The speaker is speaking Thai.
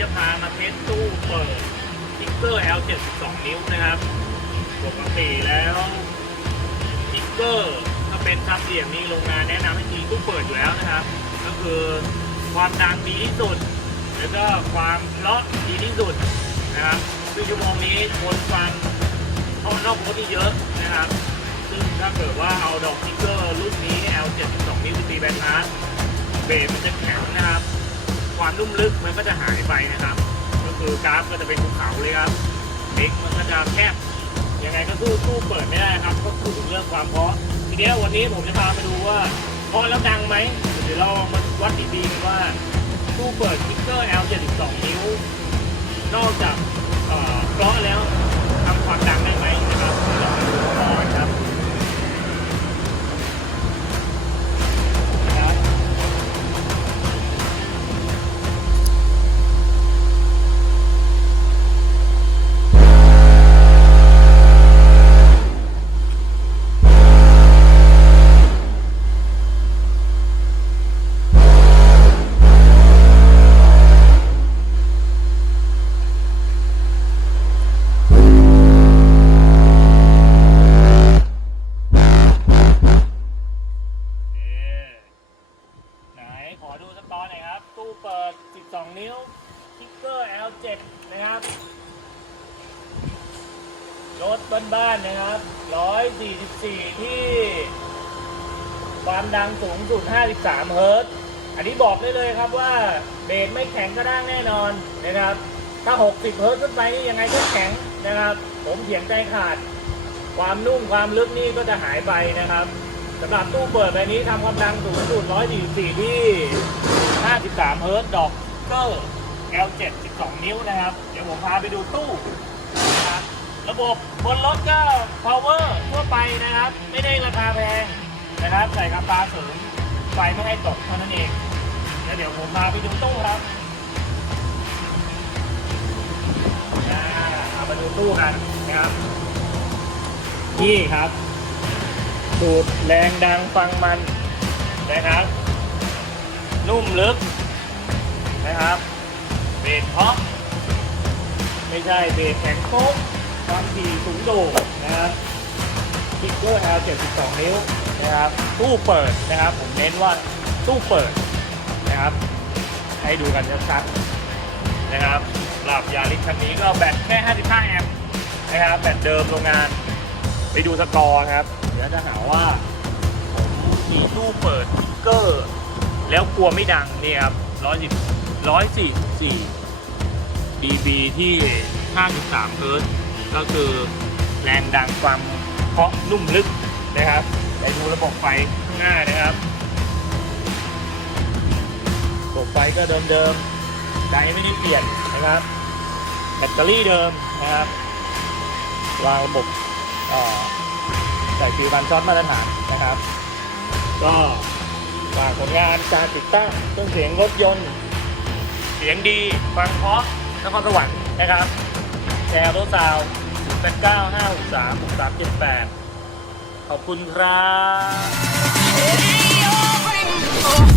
จะพามาเทสตู้เปิดทิกเกอร์ L 72นิ้วนะครับปกติแล้วทิกเกอร์ถ้าเป็นซับเสียงนี้โรงงานแนะนำให้ทีตู้เปิดอยู่แล้วนะครับ ก็คือความดังดีที่สุด แล้วก็ความเลาะดีที่สุดนะครับซึ่งชั่วโมงนี้คนฟังเอานอกรถที่เยอะนะครับ ซึ่งถ้าเกิดว่าเอาดอกทิกเกอร์รุ่นนี้ L 72นิ้วตีแบนพาร์เบสมันจะแข็งนะครับ ความนุ่มลึกมันก็จะหายไปนะครับ ก็คือกราฟก็จะเป็นภูเขาเลยครับเล็กมันก็จะแคบยังไงก็สู้สู้เปิดไม่ได้ครับ ก็พูดถึงเรื่องความเพราะทีเนี้ยวันนี้ผมจะพาไปดูว่าเพราะแล้วดังไหมเดี๋ยวเรามาวัดดีๆกันว่าตู้เปิดคิกเกอร์ L 72 นิ้ว นอกจากเอ่อเพราะแล้วทำความดังได้ไหม น่อยครับ ตู้เปิด 12 นิ้วคิกเกอร์ L7 นะครับ รถบ้านๆนะครับ 144 ที่ ความดังสูงสุด 53 เฮิรตซ์อันนี้บอกได้เลยครับว่าเบสไม่แข็งกระด้างแน่นอนนะครับ ถ้า 60 เฮิรตซ์ขึ้นไปนี่ยังไงก็แข็งนะครับ ผมเถียงใจขาด ความนุ่มความลึกนี่ก็จะหายไปนะครับสำหรับตู้เปิดใบนี้ทำความดังสูงสุด144ที่ 53เฮิร์ตดอกเกอร์ L7 12 นิ้วนะครับ เดี๋ยวผมพาไปดูตู้นะครับระบบบนรถก็ power ทั่วไปนะครับ ไม่ได้ราคาแพงนะครับ ใส่กำปาสริมไฟไม่ให้ตกเท่านั้นเองแล้วเดี๋ยวผมพาไปดูตู้ครับเอามาดูตู้กันนะครับนี่ครับ สูตรแรงดังฟังมันนะครับ นุ่มลึกนะครับเบสเพาะไม่ใช่เบสแข็งโป๊กความถี่สูงโด่งนะครับคิกเกอร์ L 72นิ้วนะครับตู้เปิดนะครับ ผมเน้นว่าตู้เปิดนะครับ ให้ดูกันชัดๆนะครับหรับยาริสคันนี้ก็แบตแค่ 55 แอมป์นะครับแบตเดิมโรงงาน ไปดูสกอร์ครับ เดี๋ยวจะหาว่าผมมีตู้เปิดสติ๊กเกอร์ แล้วกลัวไม่ดังนี่ครับร้อยสิบร้อยสี่สี่ dB ที่53เฮิร์ตก็คือแรงดังความเพาะนุ่มลึกนะครับไปดูระบบไฟข้างหน้านะครับระบบไฟก็เดิมๆใจไม่ได้เปลี่ยนนะครับ แบตเตอรี่เดิมนะครับวางระบบอ่อใส่ฟิวบันช็อตมาตรฐานนะครับ ก็ ฝากผลงานการติดตั้งเครื่องเสียงรถยนต์ เสียงดีฟังเพราะนครสวรรค์นะครับแชร์รถซาวแปดเก้าห้าหกสามหกสามเจ็ดแปดขอบคุณครับ